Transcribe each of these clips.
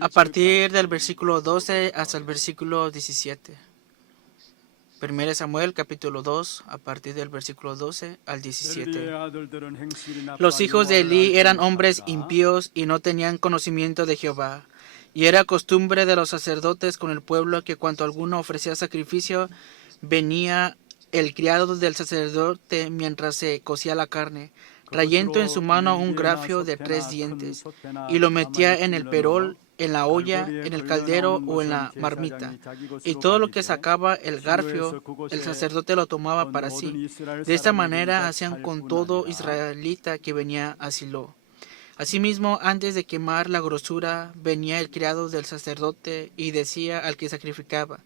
a partir del versículo 12 hasta el versículo 17. 1 Samuel capítulo 2, a partir del versículo 12 al 17. Los hijos de Elí eran hombres impíos y no tenían conocimiento de Jehová. Y era costumbre de los sacerdotes con el pueblo que cuanto alguno ofrecía sacrificio, venía el criado del sacerdote mientras se cocía la carne, trayendo en su mano un grafio de 3 dientes, y lo metía en el perol, en la olla, en el caldero o en la marmita. Y todo lo que sacaba el garfio, el sacerdote lo tomaba para sí. De esta manera hacían con todo israelita que venía a Silo. Asimismo, antes de quemar la grosura, venía el criado del sacerdote y decía al que sacrificaba: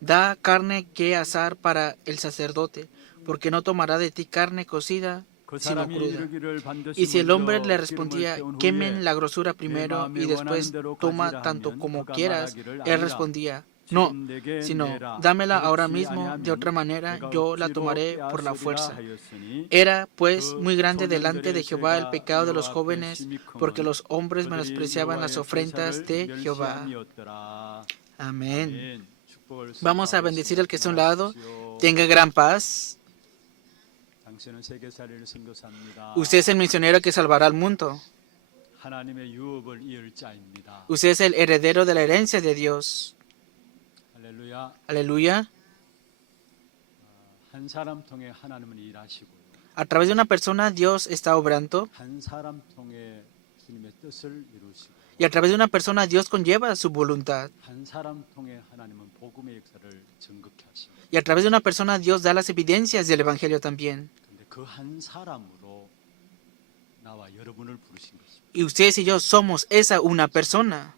da carne que asar para el sacerdote, porque no tomará de ti carne cocida, sino cruda. Y si el hombre le respondía: quemen la grosura primero y después toma tanto como quieras, él respondía: no, sino dámela ahora mismo, de otra manera yo la tomaré por la fuerza. Era, pues, muy grande delante de Jehová el pecado de los jóvenes, porque los hombres menospreciaban las ofrendas de Jehová. Amén. Vamos a bendecir al que está a un lado. Tenga gran paz. Usted es el misionero que salvará al mundo. Usted es el heredero de la herencia de Dios. Aleluya. A través de una persona Dios está obrando. Y a través de una persona Dios conlleva su voluntad. Y a través de una persona Dios da las evidencias del Evangelio también. Y ustedes y yo somos esa una persona.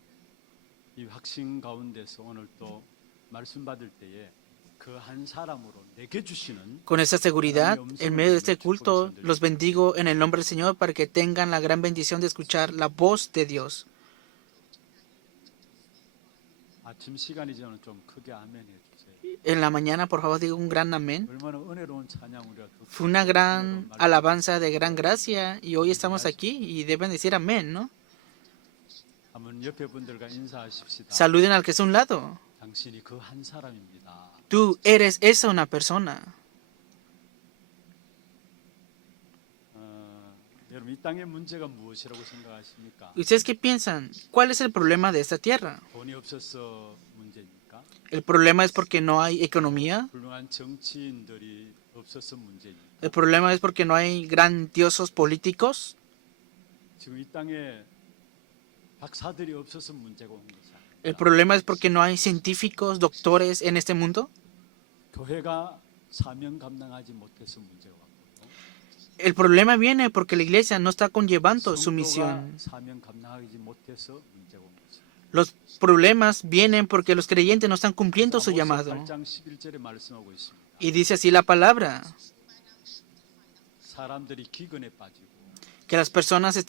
Con esa seguridad, en medio de este culto, los bendigo en el nombre del Señor para que tengan la gran bendición de escuchar la voz de Dios. En la mañana, por favor, diga un gran amén. Fue una gran alabanza de gran gracia y hoy estamos aquí y deben decir amén, ¿no? Saluden al que está a un lado. Tú eres esa una persona. ¿Ustedes qué piensan? ¿Cuál es el problema de esta tierra? ¿El problema es porque no hay economía? ¿El problema es porque no hay grandiosos políticos? ¿El problema es porque no hay científicos, doctores en este mundo? El problema viene porque la iglesia no está conllevando su misión. Los problemas vienen porque los creyentes no están cumpliendo su llamado. Y dice así la palabra, que las personas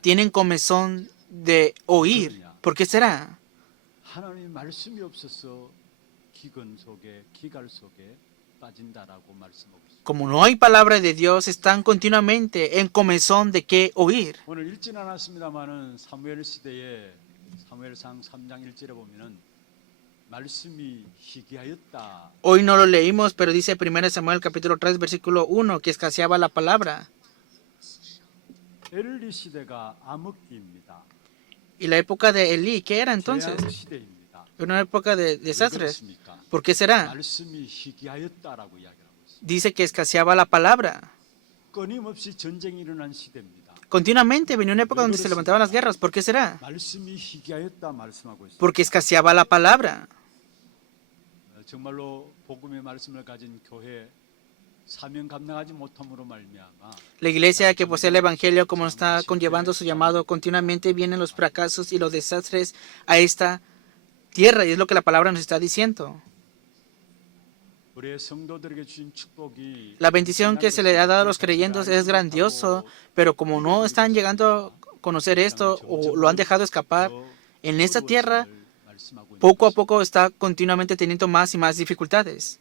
tienen comezón de oír. ¿Por qué será? Como no hay palabra de Dios, están continuamente en comezón de qué oír. Hoy no lo leímos, pero dice 1 Samuel capítulo 3, versículo 1, que escaseaba la palabra. Y la época de Elí, ¿qué era entonces? Una época de desastres. ¿Por qué será? Dice que escaseaba la palabra. Continuamente venía una época donde se levantaban las guerras. ¿Por qué será? Porque escaseaba la palabra. La iglesia que posee el Evangelio, como está conllevando su llamado, continuamente vienen los fracasos y los desastres a esta tierra. Y es lo que la palabra nos está diciendo. La bendición que se le ha dado a los creyentes es grandioso, pero como no están llegando a conocer esto o lo han dejado escapar, en esta tierra, poco a poco está continuamente teniendo más y más dificultades.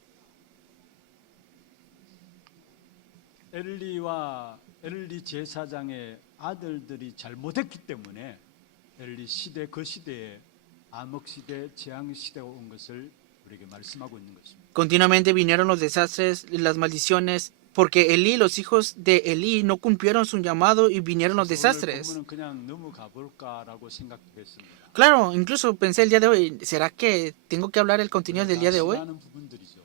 엘리 제사장의 아들들이 잘못했기 때문에 엘리 시대 그 시대에 암흑 시대, 재앙 시대가 온 것을 우리에게 말씀하고 있는 것입니다. Continuamente vinieron los desastres y las maldiciones porque Elí, los hijos de Elí, no cumplieron su llamado y vinieron los 그래서 오늘 desastres. 본문은 그냥 넘어가 볼까라고 생각했습니다. Claro, incluso pensé el día de hoy, ¿será que tengo que hablar el contenido del día de hoy? 싫어하는 부분들이죠.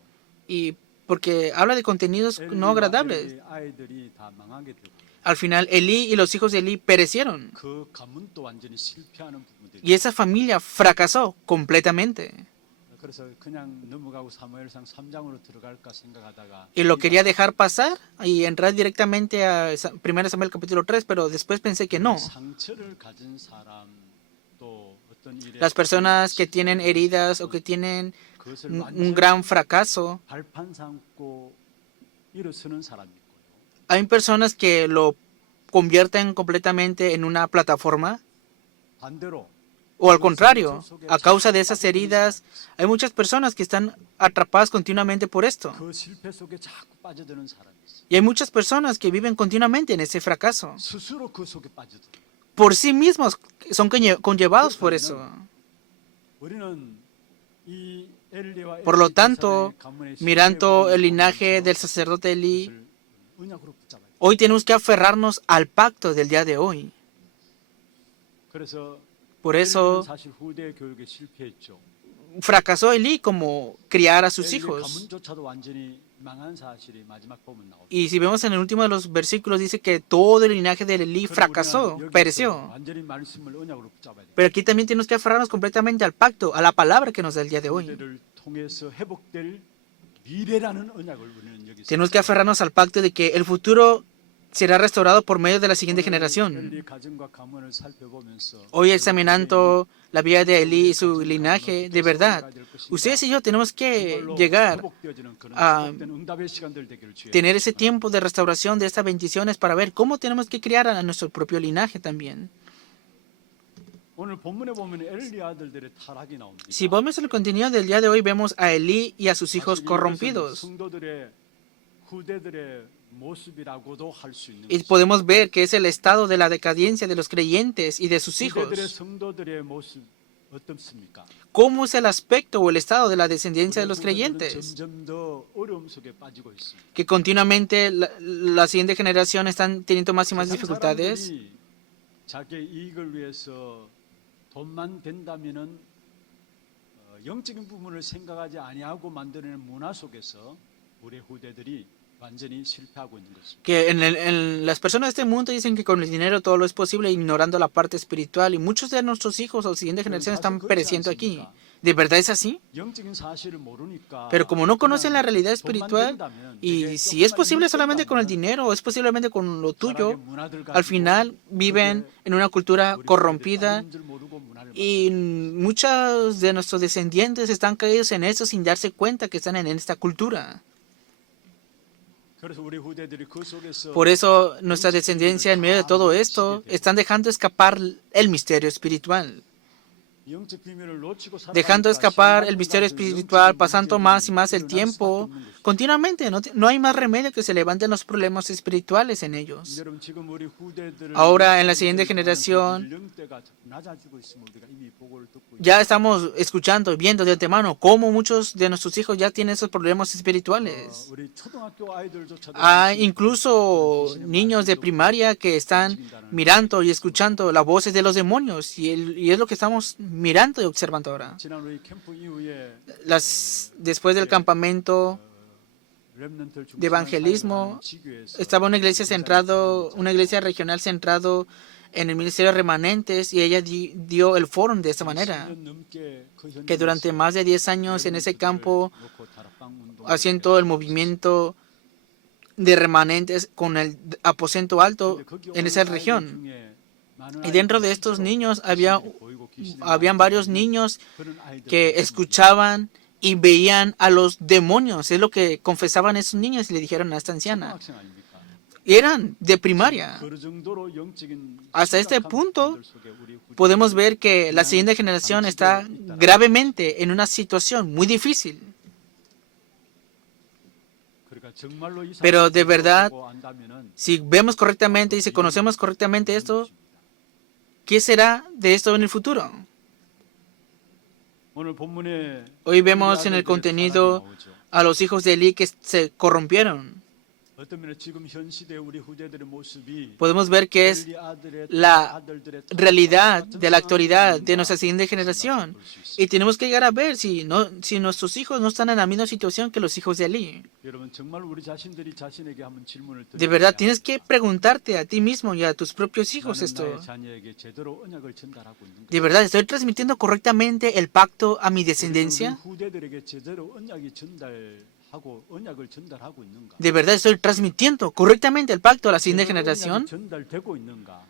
Y porque habla de contenidos no agradables. 엘리의 아이들이 다 망하게 되고 Al final, Elí y los hijos de Elí perecieron. 그 가문도 완전히 실패하는 부분들이. Y esa familia fracasó completamente. 그래서 그냥 넘어가고 사무엘상 3장으로 들어갈까 생각하다가 Y lo quería dejar pasar y entrar directamente a 1 Samuel capítulo 3, pero después pensé que no. 상처를 가진 사람 또 어떤 일에 Las personas que tienen heridas o que tienen 그것을 un gran fracaso, 발판 삼고 일어서는 사람이 있고요. hay personas que lo convierten completamente en una plataforma. 반대로 O al contrario, a causa de esas heridas, hay muchas personas que están atrapadas continuamente por esto. 그 실패 속에 자꾸 빠져드는 사람이 있어요. Y hay muchas personas que viven continuamente en ese fracaso. 스스로 그 속에 빠져들어요. Por sí mismos son conllevados por eso. 우리는 이 엘리와 Por lo 엘리 tanto, 제사장의 가문의 mirando el 실패를 linaje 보면서 del sacerdote Elí, 그것을 언약으로 붙잡아야 돼요. hoy tenemos que aferrarnos al pacto del día de hoy. 그래서 Por 엘리는 eso 사실 후대 교육에 실패했죠. fracasó Elí como criar a sus 엘리 hijos. 가문조차도 완전히 망한 사실이 마지막 보면 나옵니다. Y si vemos en el último de los versículos, dice que todo el linaje de Elí fracasó, pereció. 완전히 말씀을 언약으로 붙잡아야 돼요. Pero aquí también tenemos que aferrarnos completamente al pacto, a la palabra que nos da el día de hoy. 후대를 통해서 회복될 미래라는 언약을 우리는 여기서 Tenemos que aferrarnos al pacto de que el futuro será restaurado por medio de la siguiente generación. 엘리 가정과 가문을 살펴보면서 Hoy examinando la vida de Elí y su linaje, de verdad, ustedes y yo tenemos que llegar a tener ese tiempo de restauración de estas bendiciones para ver cómo tenemos que criar a nuestro propio linaje también. 오늘 본문에 보면 엘리 아들들의 타락이 나옵니다. Si vemos el contenido del día de hoy, vemos a Elí y a sus hijos corrompidos. 성도들의 후대들의 모습이라고도 할 수 있는 Y podemos ver que es el estado de la decadencia de los creyentes y de sus 후대들의 hijos. 성도들의 모습 어떻습니까? ¿Cómo es el aspecto o el estado de la descendencia de los creyentes? 점점 더 어려움 속에 빠지고 있습니다. Que continuamente la siguiente generación están teniendo más y más 세상 dificultades. 사람들이 자기의 이익을 위해서 돈만 된다면은 영적인 부분을 생각하지 아니하고 만드는 문화 속에서 우리 후대들이 완전히 실패하고 있는 것입니다. Que en las personas de este mundo dicen que con el dinero todo lo es posible, ignorando la parte espiritual. Y muchos de nuestros hijos o siguiente generación están pereciendo aquí. ¿De verdad es así? 영적인 사실을 모르니까 Pero como no conocen la realidad 돈만 espiritual, 된다면 y si es posible solamente con el dinero o es posiblemente con lo tuyo, al final viven en una cultura corrompida y muchos de nuestros descendientes están caídos en eso sin darse cuenta que están en esta cultura. Por eso nuestra descendencia en medio de todo esto están dejando escapar el misterio espiritual. Dejando escapar el misterio espiritual, pasando más y más el tiempo, continuamente no hay más remedio que se levanten los problemas espirituales en ellos. Ahora, en la siguiente generación, ya estamos escuchando y viendo de antemano cómo muchos de nuestros hijos ya tienen esos problemas espirituales. Hay incluso niños de primaria que están mirando y escuchando las voces de los demonios y es lo que estamos mirando y observando ahora. Después del campamento de evangelismo, estaba una iglesia regional centrado en el ministerio de remanentes y ella dio el foro de esta manera, que durante más de 10 años en ese campo, haciendo el movimiento de remanentes con el aposento alto en esa región. Y dentro de estos niños habían varios niños que escuchaban y veían a los demonios. Es lo que confesaban esos niños y le dijeron a esta anciana. Eran de primaria. Hasta este punto podemos ver que la siguiente generación está gravemente en una situación muy difícil. 정말로 이 Pero de 사실을 verdad, 보고 안다면은 si vemos correctamente y si conocemos correctamente esto, ¿qué será de esto en el futuro? 오늘 본문에 Hoy 엘리 vemos en el 아들들의 타락이 contenido 나오죠. a los hijos de Eli que se corrompieron. 어떤 면에 지금 현 시대 우리 후대들의 모습이 Podemos ver que es 엘리 아들의 la 아들들의 realidad 같은 de la 상황이 actualidad de 있는가 nuestra siguiente 생각해 generación. 볼 수 있습니다. Y tenemos que llegar a ver si nuestros hijos no están en la misma situación que los hijos de Eli. 여러분 정말 우리 자신들이 자신에게 한번 질문을 De verdad, 드려야 tienes que preguntarte a ti mismo y a tus propios hijos 나는 esto. 나의 자녀에게 제대로 언약을 전달하고 있는가? De verdad, ¿estoy transmitiendo correctamente el pacto a mi 우리 descendencia? 후대들에게 제대로 언약이 전달하고 언약을 전달하고 있는가? ¿De verdad estoy transmitiendo correctamente el pacto a la siguiente 제대로 generación? 언약이 전달되고 있는가?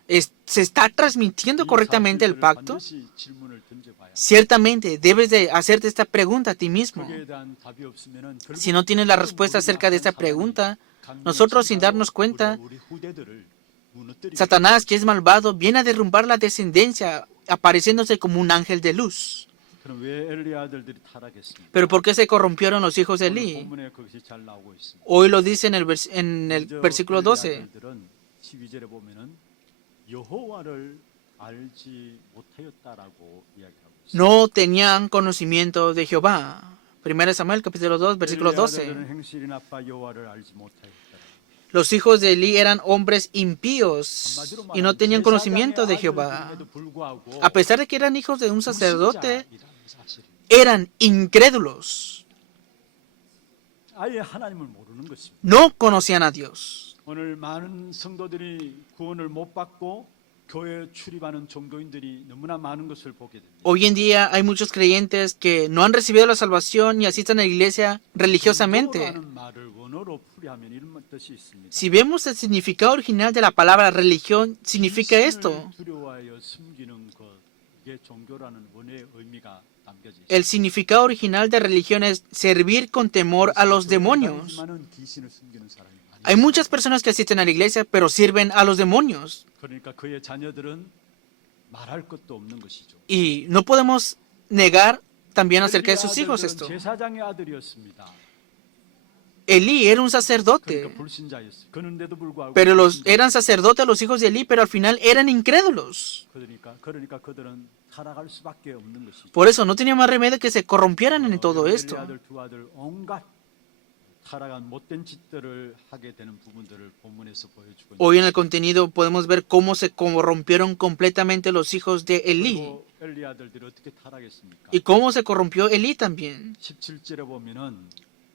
¿Se está transmitiendo correctamente el 이 사실들을 pacto? 반드시 질문을 던져봐야 Ciertamente, debes de hacerte esta pregunta a ti mismo. 거기에 대한 답이 없으면은 결국 Si no tienes la respuesta acerca de esta pregunta, nosotros sin darnos cuenta, 우리 후대들을 무너뜨리게 Satanás, que es malvado, viene a derrumbar la descendencia, apareciéndose como un ángel de luz. 그럼 왜 엘리 아들들이 타락했습니까? Pero ¿por qué se corrompieron los hijos de 오늘 Eli? 본문에 그것이 잘 나오고 있습니다. Hoy lo dice en el 먼저 versículo 엘리 12. 아들들은 12절에 보면은 여호와를 알지 못하였다라고 이야기하고 있습니다. No tenían conocimiento de Jehová. 1 Samuel capítulo 2, versículo 엘리 12. 아들들은 행실이 나빠 여호와를 알지 못하였다. Los hijos de Eli eran hombres impíos y no tenían conocimiento de Jehová. A pesar de que eran hijos de un sacerdote, eran incrédulos. 아예 하나님을 모르는 것입니다. No conocían a Dios. 오늘 많은 성도들이 구원을 못 받고 교회에 출입하는 종교인들이 너무나 많은 것을 보게 됩니다. Hoy en día hay muchos creyentes que no han recibido la salvación y asisten a la iglesia religiosamente. 종교라는 말을 원어로 풀이하면 이런 뜻이 있습니다. Si vemos el significado original de la palabra religión, significa esto. 신을 두려워하여 숨기는 것, 이게 종교라는 원어의 의미가 담겨져 있습니다. El significado original de religión es servir con temor a los demonios. 많은 귀신을 숨기는 사람이 많이 Hay muchas personas que asisten a la iglesia, pero sirven a los demonios. 그러니까 그의 자녀들은 말할 것도 없는 것이죠. Y no podemos negar también acerca de sus hijos esto. 제사장의 아들이었습니다. Elí era un sacerdote, 그러니까 불신자였어요. 그런데도 불구하고 pero eran sacerdotes los hijos de Elí, pero al final eran incrédulos. 그러니까 그들은 타락할 수밖에 없는 것이죠. Por eso no tenía más remedio que se corrompieran en todo esto. 아들 두 아들 온갖 타락한 못된 짓들을 하게 되는 부분들을 본문에서 보여주고 Hoy en el contenido podemos ver cómo se corrompieron completamente los hijos de Elí 그리고 엘리 아들들이 어떻게 타락했습니까? y cómo se corrompió Elí también. 17절에 보면은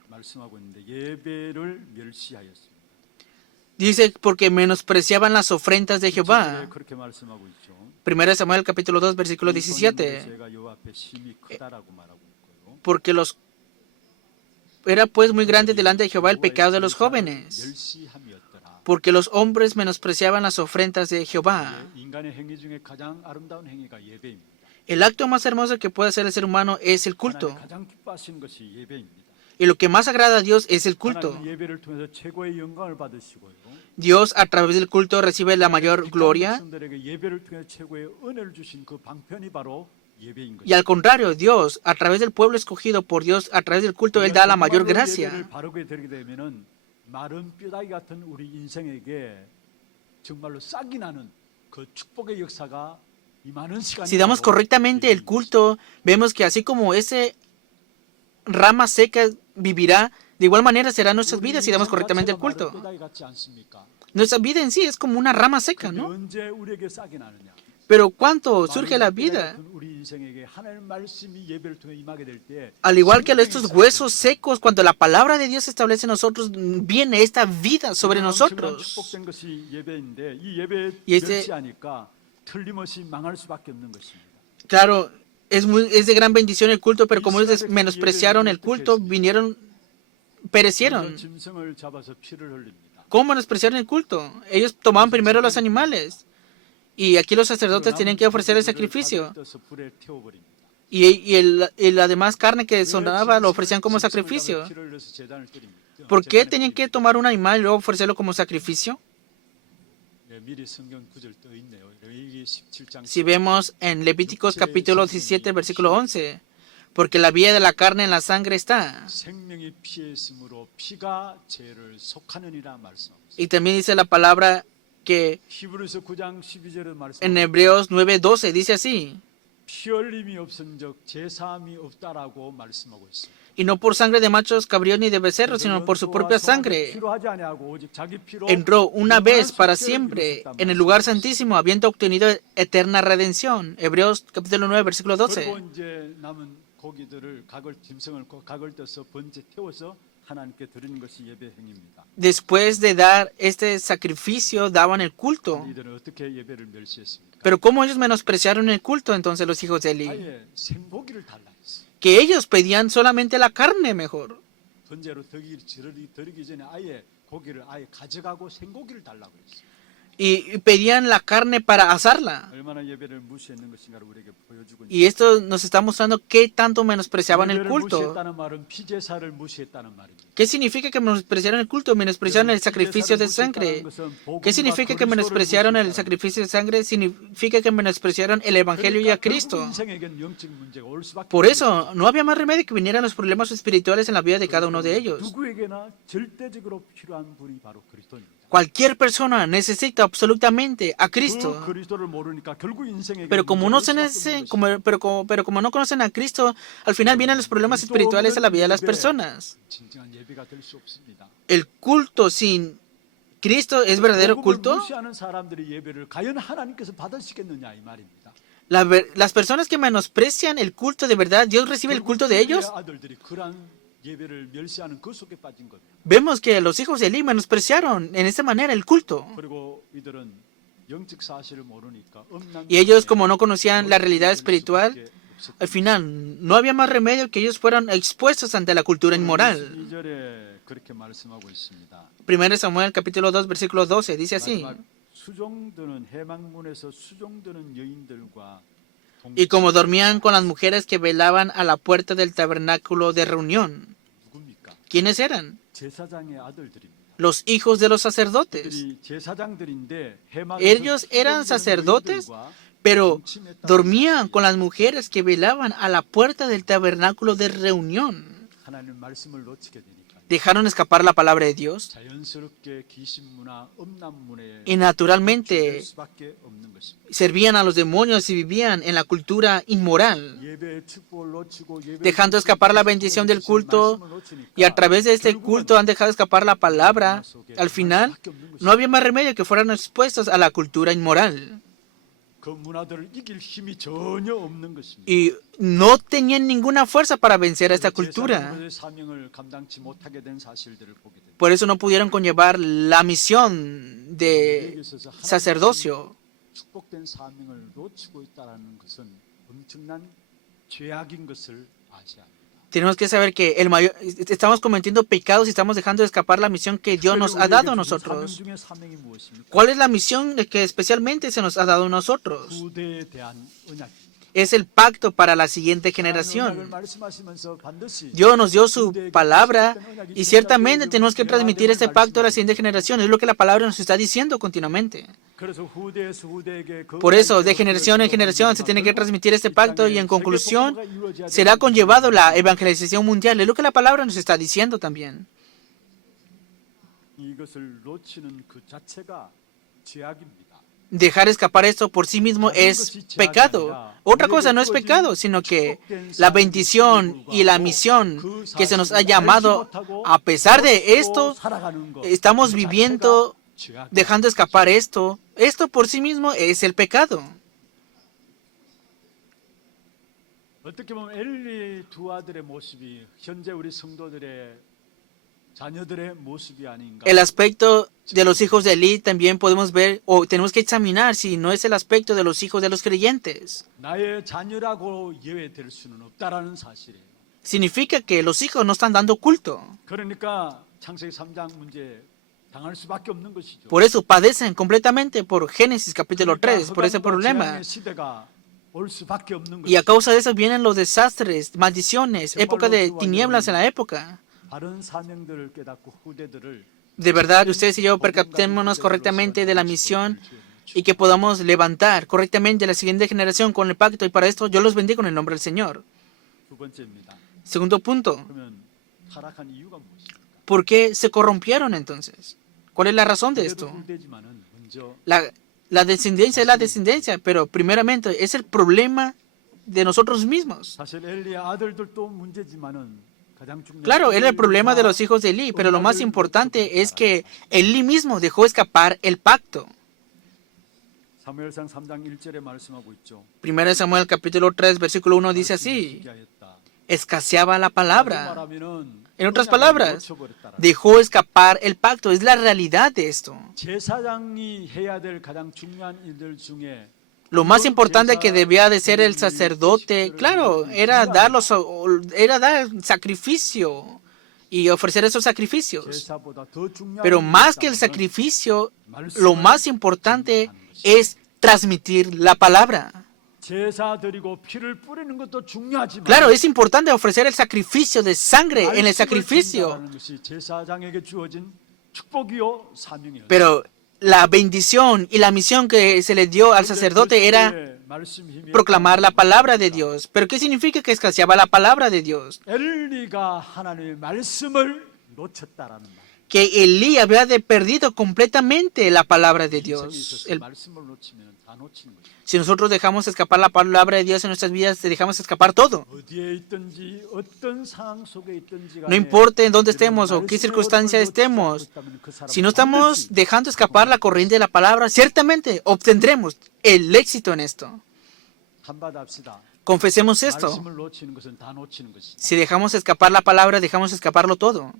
말씀하고 있는데 예배를 멸시하였습니다. Dice, porque menospreciaban las ofrendas de 17절에 Jehová. 그렇게 말씀하고 있죠. 1 Samuel capítulo 2, versículo 이 17. 죄가 여호와 앞에 심히 크다라고 말하고 있고요. Porque era pues muy grande delante de Jehová el pecado de los jóvenes. 멸시함이었더라. Porque los hombres menospreciaban las ofrendas de Jehová. 인간의 행위 중에 가장 아름다운 행위가 예배입니다. El acto más hermoso que puede hacer el ser humano es el culto. 하나님 가장 기뻐하시는 것이 예배입니다. Y lo que más agrada a Dios es el culto. 하나님은 예배를 통해서 최고의 영광을 받으시고요. Dios a través del culto recibe la mayor gloria. 백성들에게 예배를 통해 최고의 은혜를 주신 그 방편이 바로 예배인 Y al 것입니다. contrario, Dios, a través del pueblo escogido por Dios, a través del culto, Él da la mayor 예배를 gracia. 바르게 드리게 되면은 마른 뼈다귀 같은 우리 인생에게 정말로 싹이 나는 그 축복의 역사가 이 많은 시간이 Si damos correctamente el culto, vemos que así como ese rama seca vivirá, de igual manera será nuestras vidas si damos correctamente el culto. Nuestra vida en sí es como una rama seca, ¿no? 언제 우리에게 싹이 나느냐? Pero ¿cuándo surge la vida? 우리 인생에게 하나님 말씀이 예배를 통해 임하게 될 때 Al igual que estos huesos secos, cuando la palabra de Dios se establece en nosotros, viene esta vida sobre nosotros. 축복된 것이 예배인데 이 예배에 Y este- 멸시하니까 틀림없이 망할 수밖에 없는 것입니다. Claro, es de gran bendición el culto, pero como ellos menospreciaron el culto, perecieron. 짐승을 잡아서 피를 흘립니다. ¿Cómo menospreciaron el culto? Ellos tomaban primero los animales. Y aquí los sacerdotes tenían que ofrecer el sacrificio. 불에 태워버립니다. Y la demás carne que sonaba lo ofrecían como sacrificio. ¿Por qué tenían que tomar un animal y luego ofrecerlo como sacrificio? 미리 성경 구절 떠 있네요. 레위기 17장 Si vemos en Levíticos capítulo 17, versículo 11, porque la vida de la carne en la sangre está. 생명이 피에 있으므로 피가 죄를 속하느니라 말씀하고 있습니다. Y también dice la palabra que 히브리서 9장 12절에 en 말씀하고 Hebreos 9:12 dice así: 피 흘림이 없은즉 제사함이 없다라고 말씀하고 있습니다. y no por sangre de machos cabríos ni de becerros, sino por su propia sangre entró una vez para siempre en el lugar santísimo, habiendo obtenido eterna redención. Hebreos capítulo 9, versículo 12. 그리고 이제 남은 고기들을 짐승을 각을 떠서 번제 태워서 하나님께 드리는 것이 예배 행위입니다. Después de dar este sacrificio, daban el culto. 이들은 어떻게 예배를 멸시했습니까? Pero ¿cómo ellos menospreciaron el culto entonces los hijos de Eli? 아예 생고기를 달라 했어요. Que ellos pedían solamente la carne mejor. 번제로 드리기 전에 아예 고기를 아예 가져가고 생고기를 달라고 했어요. Y pedían la carne para asarla. 얼마나 예배를 무시했는 것인가를 우리에게 보여주고 Y esto nos está mostrando qué tanto menospreciaban el 예배를 culto. 무시했다는 말은 피제사를 무시했다는 말입니다. ¿Qué significa que menospreciaron el culto? Menospreciaron el sacrificio de sangre. ¿Qué significa que menospreciaron el sacrificio de sangre? Significa que menospreciaron el Evangelio y a Cristo. Por eso, no había más remedio que vinieran los problemas espirituales en la vida de cada uno de ellos. 누구에게나 절대적으로 필요한 분이 바로 그리스도입니다. Cualquier persona necesita absolutamente a Cristo. 그 그리스도를 모르니까 결국 인생에 Pero como no no conocen a Cristo, al final vienen los problemas espirituales a la vida de las personas. 진정한 예배가 될 수 없습니다. El culto sin Cristo es verdadero culto. 무시하는 사람들의 예배를 과연 하나님께서 받으시겠느냐 이 말입니다. Las personas que menosprecian el culto de verdad, ¿Dios recibe el culto de ellos? 아들들이 그러한 예배를 멸시하는 그 속에 빠진 겁니다. Vemos que los hijos de Eli menospreciaron en esta manera el culto. 그리고 이들은 영적 사실을 모르니까 Y ellos, como no conocían la realidad espiritual, al final no había más remedio que ellos fueran expuestos ante la cultura inmoral. 12절에 그렇게 말씀하고 있습니다. 1 Samuel capítulo 2 versículo 12 dice así: 수종드는 해망문에서 수종드는 여인들과 y como dormían con las mujeres que velaban a la puerta del tabernáculo de reunión. 누굽니까? ¿Quiénes eran? 제사장의 아들들입니다. Los hijos de los sacerdotes. 그들이 제사장들인데 해망에서 Ellos eran sacerdotes, pero dormían con las mujeres que velaban a la puerta del tabernáculo de reunión. 하나님 말씀을 놓치게 되니까 Dejaron escapar la palabra de Dios 자연스럽게 귀신문화, 음란문화에 y naturalmente 수밖에 없는 것입니다. servían a los demonios y vivían en la cultura inmoral, 예배의 축복을 놓치고 dejando escapar la bendición del culto, y a través de este culto han dejado escapar la palabra. Al final, no había más remedio que fueran expuestos a la cultura inmoral. 그 문화들을 이길 힘이 전혀 없는 것입니다. Y no tenían ninguna fuerza para vencer a esta cultura. 제사장으로의 사명을 감당치 못하게 된 사실들을 보게 됩니다. Por eso no pudieron conllevar la misión de sacerdocio. 축복된 사명을 놓치고 있다는 것은 엄청난 죄악인 것을 아셔야 합니다. Tenemos que saber que estamos cometiendo pecados y estamos dejando de escapar la misión que Dios nos ha dado a nosotros. 사명 중에 사명이 무엇입니까? ¿Cuál es la misión que especialmente se nos ha dado a nosotros? 후대에 대한 언약입니다. Es el pacto para la siguiente generación. 말씀하시면서 반드시 Dios nos dio su palabra y ciertamente tenemos que transmitir este pacto a la siguiente generación. Es lo que la palabra nos está diciendo continuamente. Por eso, de generación en generación se tiene que transmitir este pacto y en conclusión será conllevado la evangelización mundial. Es lo que la palabra nos está diciendo también. 이것을 놓치는 그 자체가 죄악입니다. Dejar escapar esto por sí mismo es pecado. Otra cosa no es pecado, sino que la bendición y la misión que se nos ha llamado, a pesar de esto, estamos viviendo, dejando escapar esto. Esto por sí mismo es el pecado. 어떻게 보면 엘리 두 아들의 모습이 현재 우리 성도들의 자녀들의 모습이 아닌가. El aspecto de los hijos de Eli también podemos ver o tenemos que examinar si no es el aspecto de los hijos de los creyentes. 나의 자녀라고 예외될 수는 없다라는 사실이에요. Significa que los hijos no están dando culto. 그러니까 창세기 3장 문제 당할 수밖에 없는 것이죠. Por eso padecen completamente por Génesis capítulo 3, por ese problema. 시대가 올 수밖에 없는 Y a 것이죠. causa de eso vienen los desastres, maldiciones, época de tinieblas en la época. 바른 사명들을 깨닫고 후대들을 De verdad, ustedes y yo percatémonos correctamente de la misión y que podamos levantar correctamente la siguiente generación con el pacto. Y para esto yo los bendigo en el nombre del Señor. 두 번째입니다. Segundo punto, 그러면 타락한 이유가 무엇입니까? ¿por qué se corrompieron entonces? ¿Cuál es la razón de 그래도 esto? 후대지만은 먼저 La descendencia es la descendencia, pero primeramente es el problema de nosotros mismos. 사실 엘리의 아들들도 문제지만은 가장 중요한 Claro, era el problema de los hijos de Elí, pero lo más importante es que Elí mismo dejó escapar el pacto. 사무엘상 3장 1절에 말씀하고 있죠. 1 Samuel capítulo 3, versículo 1 dice así, escaseaba la palabra. En otras palabras, dejó escapar el pacto. Es la realidad de esto. 제사장이 해야 될 가장 중요한 일들 중에 Lo más importante que debía de ser el sacerdote, claro, era dar sacrificio y ofrecer esos sacrificios. 제사보다 더 중요한 Pero 일이 más que el 있다면은 sacrificio, lo más importante es transmitir la palabra. 제사 드리고 피를 뿌리는 것도 중요하지만 Claro, es importante ofrecer el sacrificio de sangre en el 말씀을 sacrificio, 전달하는 것이 제사장에게 주어진 축복이요 사명이었어요. pero la bendición y la misión que se le dio al sacerdote era proclamar la palabra de Dios. ¿Pero qué significa que escaseaba la palabra de Dios? 엘리가 하나님의 말씀을 놓쳤다라는 말. Que Elí había perdido completamente la palabra de 인생에 Dios. 있어서 말씀을 놓치면 다 놓치는 거죠. Si nosotros dejamos escapar la palabra de Dios en nuestras vidas, dejamos escapar todo. 어디에 있든지 어떤 상황 속에 있든지 No importa en dónde estemos o qué circunstancia estemos, si no estamos dejando escapar la corriente de la palabra, ciertamente obtendremos el éxito en esto. 한마디 합시다. Confesemos esto. 말씀을 놓치는 것은 다 놓치는 것이다. Si dejamos escapar la palabra, dejamos escaparlo todo.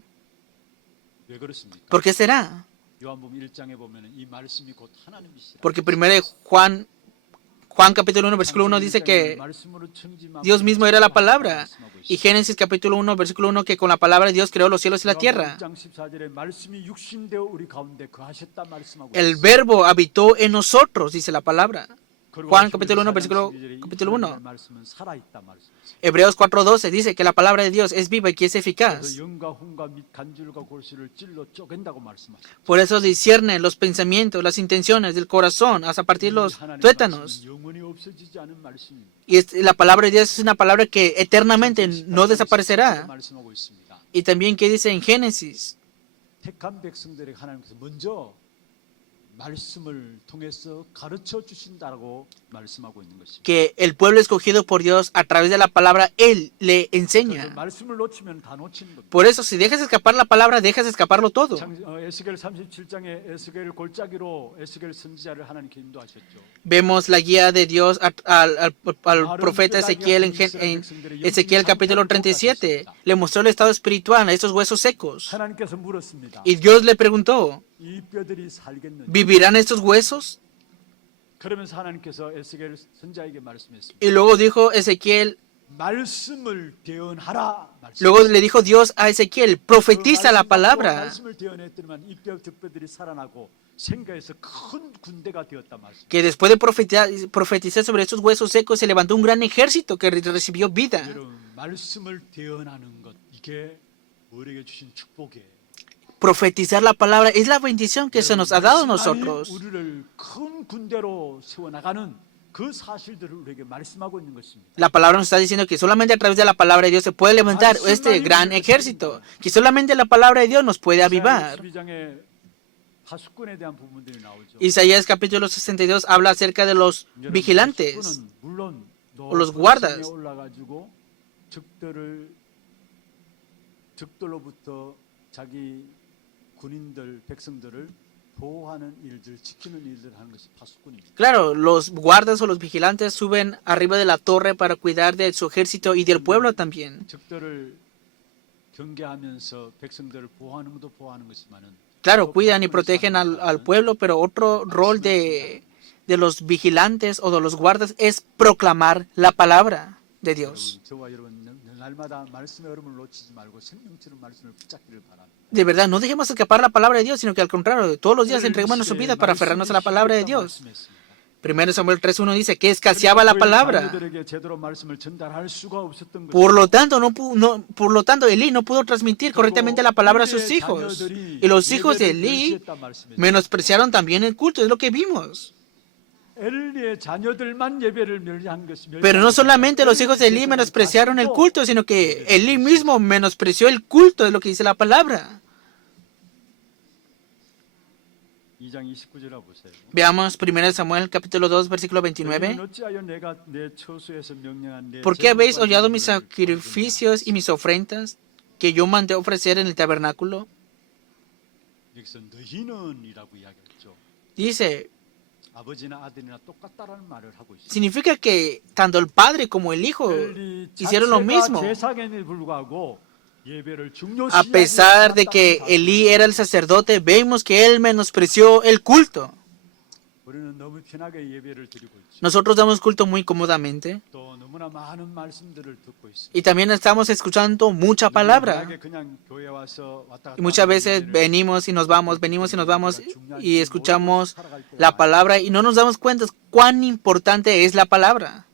왜 그렇습니까? ¿Por qué será? 요한복음 1장에 보면 이 말씀이 곧 하나님이시라. Porque primero Juan capítulo 1 versículo 1 dice que Dios mismo era la palabra. Y Génesis capítulo 1 versículo 1 que con la palabra de Dios creó los cielos y la tierra. El verbo habitó en nosotros, dice la palabra. Juan capítulo 1 versículo 1. Hebreos 4:12 dice que la palabra de Dios es viva y que es eficaz. Por eso discierne los pensamientos, las intenciones del corazón, hasta partir los tuétanos. Y la palabra de Dios es una palabra que eternamente no desaparecerá. Y también que dice en Génesis, 말씀을 통해서 가르쳐 주신다고 말씀하고 있는 것입니다. que el pueblo escogido por Dios a través de la palabra Él le enseña. 말씀을 놓치면 다 놓치는 겁니다. Por eso si dejas escapar la palabra, dejas escaparlo todo. 에스겔 37장에 에스겔 골짜기로 에스겔 선지자를 하나님께 인도하셨죠. Vemos la guía de Dios al profeta Ezequiel en Ezequiel capítulo 37. Le mostró el estado espiritual a estos huesos secos. 하나님께서 물었습니다. Y Dios le preguntó, 이 뼈들이 살겠느냐? ¿vivirán estos huesos? 그러면서 하나님께서 에스겔 선지자에게 말씀했습니다. Y luego dijo Ezequiel, 말씀을 대언하라. luego le dijo Dios a Ezequiel, profetiza la palabra. 말씀을 대언했더니만 이 뼈들이 살아나고 생가에서 큰 군대가 되었다 말씀. Que después de profetizar sobre estos huesos secos se levantó un gran ejército que recibió vida. 여러분, 말씀을 대언하는 것 이게 우리에게 주신 축복이에요. Profetizar la palabra es la bendición que se nos ha dado a nosotros. 우리를 큰 군대로 세워 나가는 그 사실들을 우리에게 말씀하고 있는 것입니다. La palabra nos está diciendo que solamente a través de la palabra de Dios se puede levantar este gran ejército, que solamente la palabra de Dios nos puede avivar. 12장에 파수꾼에 대한 부분들이 나오죠. Isaías capítulo 62 habla acerca de los vigilantes 물론 o los guardas. 올라가지고 적들로부터 자기 군인들 백성들을 보호하는 일들, 지키는 일들 하는 것이 파수꾼입니다. Claro, los guardas o los vigilantes suben arriba de la torre para cuidar de su ejército y del pueblo también. 적들을 경계하면서 백성들을 보호하는 것도 보호하는 것이지만은 Claro, cuidan y protegen al pueblo, pero otro rol de los vigilantes o de los guardas es proclamar la palabra de Dios. 저와 여러분 날마다 말씀의 얼음을 놓치지 말고 생명처럼 말씀을 붙잡기를 바랍니다. De verdad, no dejemos escapar la palabra de Dios, sino que al contrario, todos los días entreguemos nuestra vida para aferrarnos a la palabra de Dios. 1 Samuel 3:1 dice que escaseaba la palabra. Por lo tanto, Elí no pudo transmitir correctamente la palabra a sus hijos. Y los hijos de Elí menospreciaron también el culto, es lo que vimos. 엘리의 자녀들만 예배를 멸시한 것이 Pero no solamente los hijos de Elí menospreciaron el culto, sino que Elí mismo menospreció el culto, es lo que dice la palabra. 2장 29절을 보세요. Veamos 1 Samuel capítulo 2 versículo 29. 어찌하여 내가 내 처소에서 명령한 내 ¿Por qué habéis 제물과 hollado mis 예물을 sacrificios y mis ofrendas que yo mandé ofrecer en el tabernáculo? 여기서 너희는이라고 이야기했죠. Dice, 아버지나 아들이나 똑같다라는 말을 하고 있어요. significa que tanto el padre como el hijo 엘리 hicieron lo 자체가 mismo. 제사장에 불구하고 예배를 중요시 A pesar de que Elí era el sacerdote, vemos que él menospreció el culto. 우리는 너무 편하게 예배를 드리고 있죠. Nosotros damos culto muy cómodamente 또 너무나 많은 말씀들을 듣고 있습니다. y también estamos escuchando mucha palabra. 그냥 교회 와서 왔다 갔다 Y muchas veces venimos y nos vamos y escuchamos la palabra y no nos damos cuenta cuán importante es la palabra.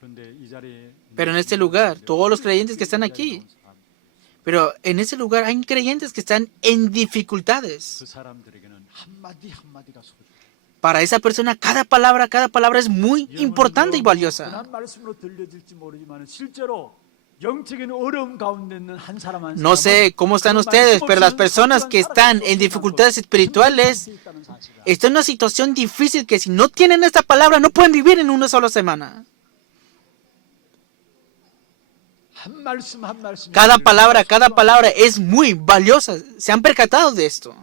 그런데 이 자리에 Pero en este lugar, todos los creyentes que están aquí, pero en ese lugar hay creyentes que están en dificultades. 그 사람들에게는 한마디 한마디가 소중해요. Para esa persona, cada palabra es muy importante y valiosa. 한 말씀으로 들려질지 모르지만 실제로 영적인 어려움 가운데 있는 한 사람 한 No sé cómo están ustedes, pero las personas que están en dificultades espirituales están en una situación difícil que si no tienen esta palabra no pueden vivir en una sola semana. 한 말씀 한 말씀 Cada palabra es muy valiosa. ¿Se han percatado de esto?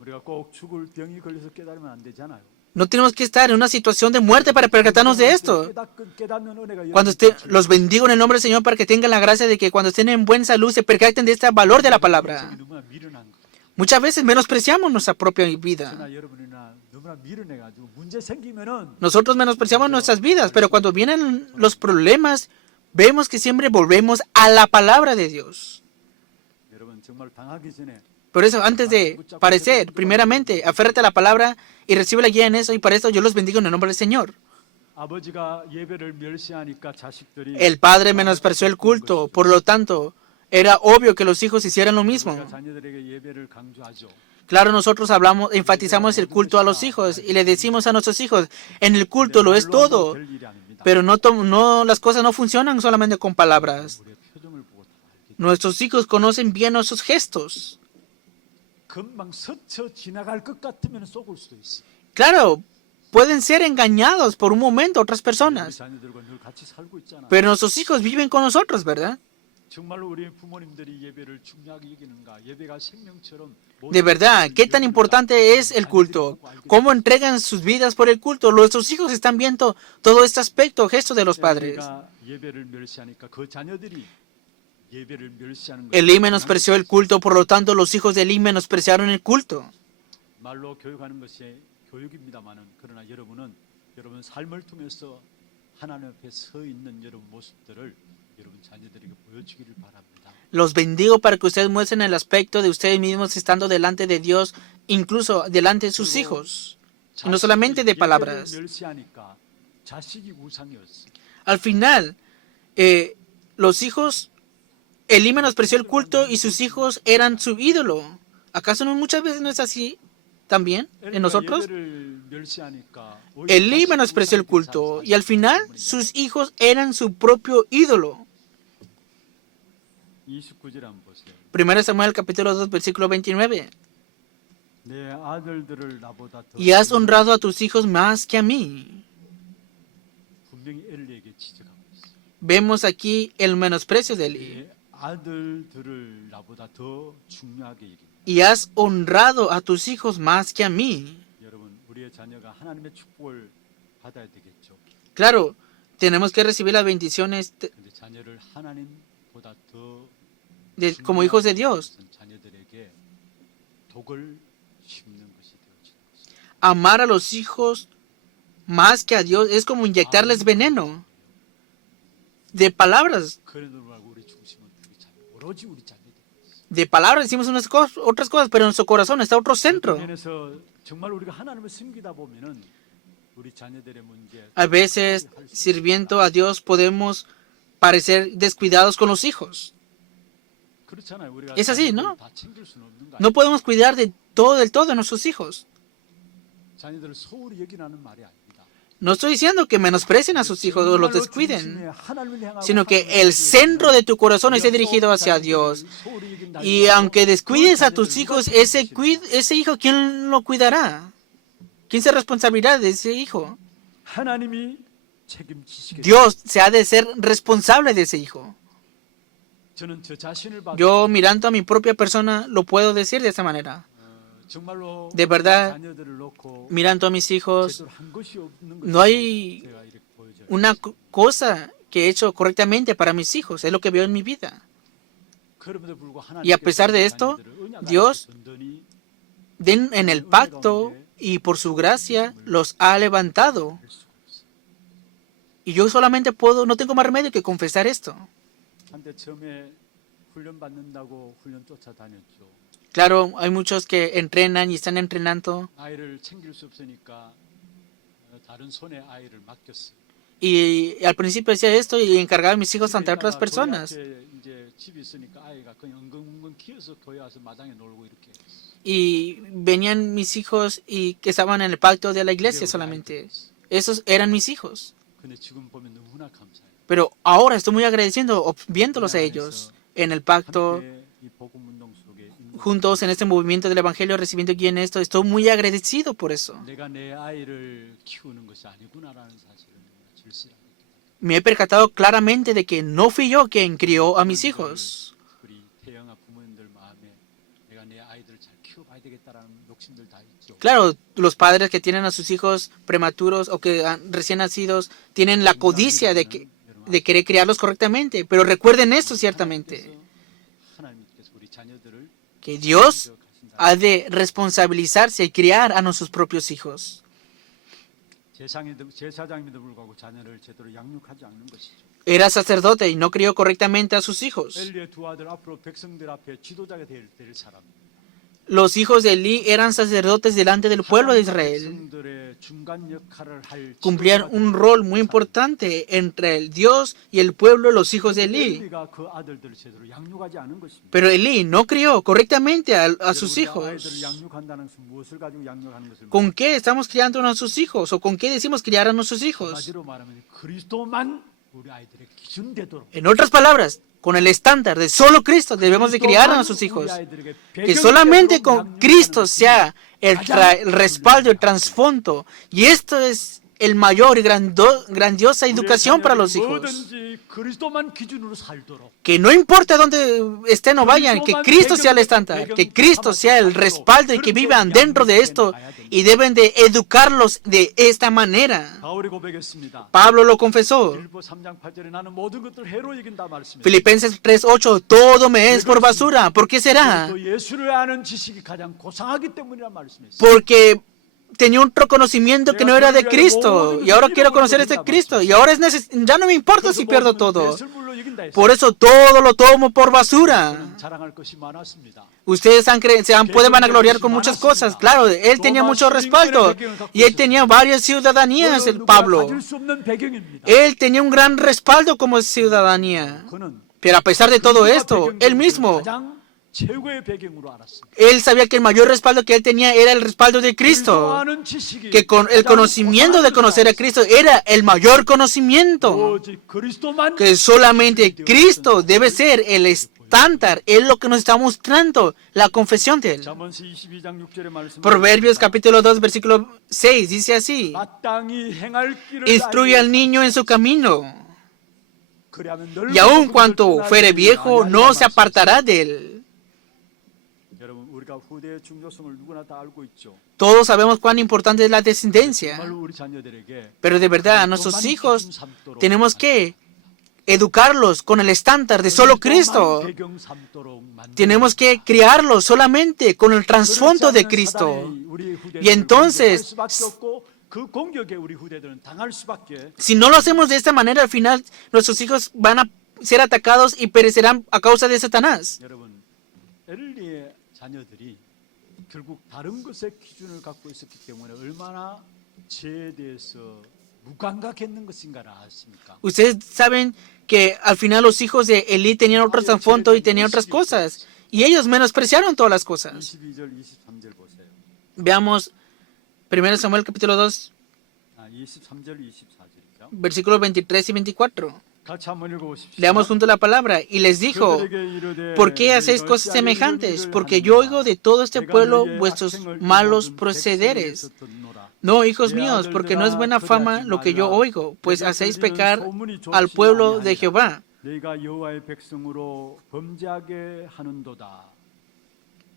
우리가 꼭 죽을 병이 걸려서 깨달으면 안 되잖아요. No tenemos que estar en una situación de muerte para percatarnos de esto. 깨닫는 은혜가 Cuando los bendigo en el nombre del Señor para que tengan la gracia de que cuando estén en buena salud se percaten de este valor de la palabra. 너무나 미련한 거. Muchas veces menospreciamos nuestra propia vida. 저나 여러분이나 너무나 미련해가지고 문제 생기면은 Nosotros menospreciamos nuestras vidas, pero cuando vienen los problemas, vemos que siempre volvemos a la palabra de Dios. 여러분 정말 당하기 전에 Por eso, antes de parecer, primeramente, aférrate a la palabra y recibe la guía en eso. Y para eso yo los bendigo en el nombre del Señor. 아버지가 예배를 멸시하니까 자식들이 El padre menospreció el culto, por lo tanto, era obvio que los hijos hicieran lo mismo. 우리가 자녀들에게 예배를 강조하죠. Claro, nosotros enfatizamos el culto a los hijos y le decimos a nuestros hijos, en el culto lo es todo. 될 일이 아닙니다. Pero las cosas no funcionan solamente con palabras. 우리의 표정을 보고 다 알기. Nuestros hijos conocen bien nuestros gestos. 금방 스쳐 지나갈 것 같으면 속을 수도 있어. Claro, pueden ser engañados por un momento otras 우리 personas. 자녀들과 늘 같이 살고 있잖아. Pero nuestros hijos viven con nosotros, ¿verdad? 정말로 우리 부모님들이 예배를 중요하게 여기는가? 예배가 생명처럼 De verdad, ¿qué tan importante es el culto? ¿Cómo entregan sus vidas por el culto? Nuestros hijos están viendo todo este aspecto, gesto de los padres. 예배를 멸시하니까 그 자녀들이 예배를 멸시하는 Elí menospreció el culto, por lo tanto los hijos de Elí menospreciaron el culto. 말로 교육하는 것이 교육입니다만은 그러나 여러분 삶을 통해서 하나님 앞에 서 있는 여러분 모습들을 여러분 자녀들에게 보여주기를 바랍니다. Los bendigo para que ustedes muestren el aspecto de ustedes mismos estando delante de Dios, incluso delante de sus hijos, y no solamente de palabras. 멸시하니까 자식이 우상이었어. Al final, los hijos, Elí menospreció el culto y sus hijos eran su ídolo. ¿Acaso no muchas veces no es así también en nosotros? Elí menospreció el culto y al final sus hijos eran su propio ídolo. 29절 한번 보세요. 1 Samuel capítulo 2 versículo 29. 내 아들들을 나보다 더 Y has honrado a tus hijos más que a mí. 분명히 엘리에게 지적하고 있어요. Vemos aquí el menosprecio de Elí. 내 아들들을 나보다 더 중요하게 여깁니다. Y has honrado a tus hijos más que a mí. 여러분, 우리의 자녀가 하나님의 축복을 받아야 되겠죠. Claro, tenemos que recibir las bendiciones 근데 자녀를 하나님보다 더 como hijos de Dios. 자녀들에게 독을 심는 것이 되어지는 것입니다. Amar a los hijos más que a Dios es como inyectarles veneno de palabras. 그래도 말고 우리 중심은 우리 자녀, 오로지 우리 자녀들. De palabras decimos unas cosas, otras cosas, pero en nuestro corazón está otro centro. 면에서 정말 우리가 하나님을 섬기다 보면은 우리 자녀들의 문제. A veces, sirviendo a Dios, podemos parecer descuidados con los hijos. 그렇잖아요. 우리가 Es así, ¿no? 다 챙길 수는 없는 거 No 아니에요? podemos cuidar del todo de nuestros hijos. 자녀들을 소홀히 여기라는 말이 아닙니다. No estoy diciendo que menosprecien a sus hijos o los 정말로 descuiden, 중심에 하나님을 향하고 sino que 하나님을 el 위해 centro de tu corazón esté 역사하는 dirigido hacia 자녀들을 Dios. 소홀히 여긴다 Y 할지라도 aunque descuides a tus 그 hijos, 자녀들을 ese hijo, ¿quién lo cuidará? ¿Quién se responsabilizará de ese hijo? 하나님이 책임지시겠습니다. Dios se ha de ser responsable de ese hijo. 저는 저 자신을 봐도 Yo mirando a mi propia persona lo puedo decir de esa manera. 정말로 De verdad, 자녀들을 놓고 mirando a mis hijos, 제대로 한 것이 없는 no hay 제가 이렇게 보여져요. una cosa que he hecho correctamente para mis hijos. Es lo que veo en mi vida. 그럼에도 불구하고 Y a pesar de esto, Dios en el pacto y por su gracia los ha levantado. Y yo solamente no tengo más remedio que confesar esto. 한때 처음에 훈련 받는다고 훈련 쫓아다녔죠. Claro, hay muchos que entrenan y están entrenando 아이를 챙길 수 없으니까 다른 손에 아이를 맡겼어요. y al principio hacía esto y encargaba a mis hijos ante otras personas. 이제 집이 있으니까 아이가 그냥 엉엉엉엉 키워서 교회 와서 마당에 놀고 이렇게. Y venían mis hijos y que estaban en el pacto de la iglesia solamente. Esos eran mis hijos. 근데 지금 보면 너무나 감사해요. Pero ahora estoy muy agradeciendo viéndolos a ellos en el pacto, 함께 이 복음 운동 속에 있는 juntos en este movimiento del Evangelio, recibiendo guía en esto. Estoy muy agradecido por eso. 내가 내 아이를 키우는 것이 아니구나라는 사실을 절실하게 깨닫고 Me he percatado claramente de que no fui yo quien crió a mis hijos. 우리 태영아 부모님들 마음에 내가 내 아이들을 잘 키워봐야 되겠다라는 욕심들 다 있죠. Claro, los padres que tienen a sus hijos prematuros o que recién nacidos tienen la codicia de querer criarlos correctamente. Pero recuerden esto ciertamente, 하나님께서 우리 자녀들을 que Dios 기억하신다. ha de responsabilizarse y criar a nuestros propios hijos. 제사장임에도 불구하고 자녀를 제대로 양육하지 않는 것이죠. Era sacerdote y no crió correctamente a sus hijos. 엘리의 두 아들 앞으로 백성들 앞에 지도자가 될 사람입니다. Los hijos de Eli eran sacerdotes delante del pueblo de Israel. 백성들의 중간 역할을 할 Cumplían un rol muy importante entre el Dios y el pueblo, los hijos de Eli. 엘리가 그 아들들을 제대로 양육하지 않은 것입니다. Pero Eli no crió correctamente a sus 우리가 hijos. 아이들을 양육한다는 것은 무엇을 가지고 양육하는 것을 ¿Con qué estamos criando a nuestros hijos? ¿O con qué decimos criar a nuestros hijos? 한마디로 말하면 그리스도만 우리 아이들의 기준 되도록 En otras palabras, con el estándar de solo Cristo debemos de criar a nuestros hijos. Que solamente con Cristo sea el respaldo, el trasfondo. Y esto es el mayor y grandiosa educación para los hijos. 뭐든지 그리스도만 기준으로 살도록 Que no importa dónde estén o vayan, que Cristo sea el estándar, que Cristo sea el respaldo y que vivan dentro de esto y deben de educarlos de esta manera. 바울이 고백했습니다. Pablo lo confesó. 빌보 3장 8절에 나는 모든 것들 해로 여긴다 말씀입니다. Filipenses 3:8, todo me es por basura. ¿Por qué será? 또 예수를 아는 지식이 가장 고상하기 때문이란 말씀이었어요. Porque tenía otro conocimiento que no era de Cristo y ahora quiero conocer este Cristo y ahora ya no me importa si pierdo todo. Por eso todo lo tomo por basura. 자랑할 것이 많았습니다. Ustedes pueden vanagloriar con muchas cosas. Claro, él tenía mucho respaldo y él tenía varias ciudadanías, el Pablo. 가질 수 없는 배경입니다. Él tenía un gran respaldo como ciudadanía. 그는 Pero a pesar de todo esto, él mismo, 가장 최고의 배경으로 알았습니다. él sabía que el mayor respaldo que él tenía era el respaldo de Cristo. 아는 지식이 Que con el conocimiento de conocer a Cristo era el mayor conocimiento. 오직 그리스도만 Que solamente Cristo debe ser el estándar. Es lo que nos está mostrando la confesión de él. 잠언시 22장 6절의 말씀. Proverbios capítulo 2 versículo 6 dice así: 마땅히 행할 길을 instruye al niño en su camino, 그리하면 y aun 늙어도 cuando 그것을 fuere 알지 viejo 아니하리라 no se 말씀이십니다. apartará de él. 여러분 우리가 후대의 중요성을 누구나 다 알고 있죠. Todos sabemos cuán importante es la descendencia. 정말로 우리 자녀들에게 Pero de verdad, a nuestros hijos tenemos que educarlos con el estándar de solo Cristo. 배경 삼도록 만드는 Tenemos que criarlos solamente con el trasfondo de Cristo. Y entonces, 그 공격에 우리 후대들은 당할 수밖에. si no lo hacemos de esta manera, al final nuestros hijos van a ser atacados y perecerán a causa de Satanás. 여러분, 엘리의 자녀들이 결국 다른 것의 기준을 갖고 있었기 때문에 얼마나 죄에 대해서 무감각했는 것인가를 아십니까? Ustedes saben que al final los hijos de Elí tenían otro trasfondo y tenían otras cosas. Y ellos menospreciaron todas las cosas. 22절, 23절 보세요. Veamos 1 Samuel capítulo 2, 23절 24절이죠. versículos 23 y 24. 같이 한번 읽어보십시오. Leamos juntos la palabra. Y les dijo, ¿por qué hacéis cosas semejantes? Porque yo oigo de todo este pueblo vuestros malos procederes. No, hijos míos, porque no es buena fama lo que yo oigo, pues hacéis pecar al pueblo de Jehová. 내가 여호와의 백성으로 범죄하게 하는도다.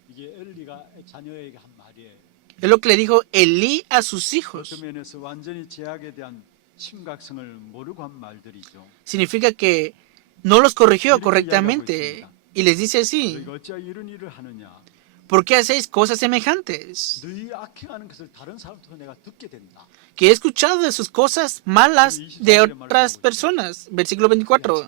이게 엘리가 자녀에게 한 말이에요. Es lo que le dijo Elí a sus hijos. 어떤 면에서 완전히 죄악에 대한 심각성을 모르고 한 말들이죠. Significa que no los corrigió correctamente. Y les dice así, 너희가 어찌하여 이런 일을 하느냐? ¿por qué hacéis cosas semejantes? 너희 악행하는 것을 다른 사람부터 내가 듣게 된다. Que he escuchado de sus cosas malas de otras personas. Versículo 24.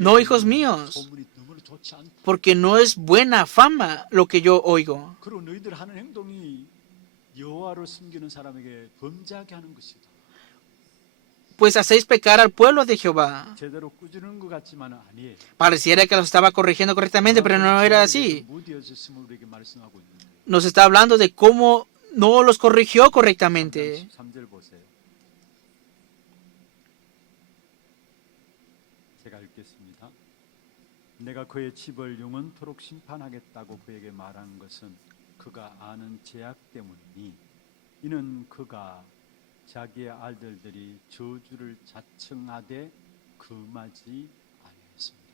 No, hijos míos, 소문이 너무나 좋지 않다. porque no es buena fama lo que yo oigo. 그리고 너희들 하는 행동이 여호와를 숨기는 사람에게 범죄하게 하는 것이다. Pues hacéis pecar al pueblo de Jehová. 제대로 꾸짖는 것 같지만 아니에요. Pareciera que los estaba corrigiendo correctamente, pero no era así. 무디어졌음을 우리에게 말씀하고 있는데. Nos está hablando de cómo no los corrigió correctamente. 13절 보세요. 제가 읽겠습니다. 내가 그의 집을 영원토록 심판하겠다고 그에게 말한 것은 그가 아는 죄악 때문이니 이는 그가 자기의 아들들이 저주를 자청하되 금하지 아니했습니다.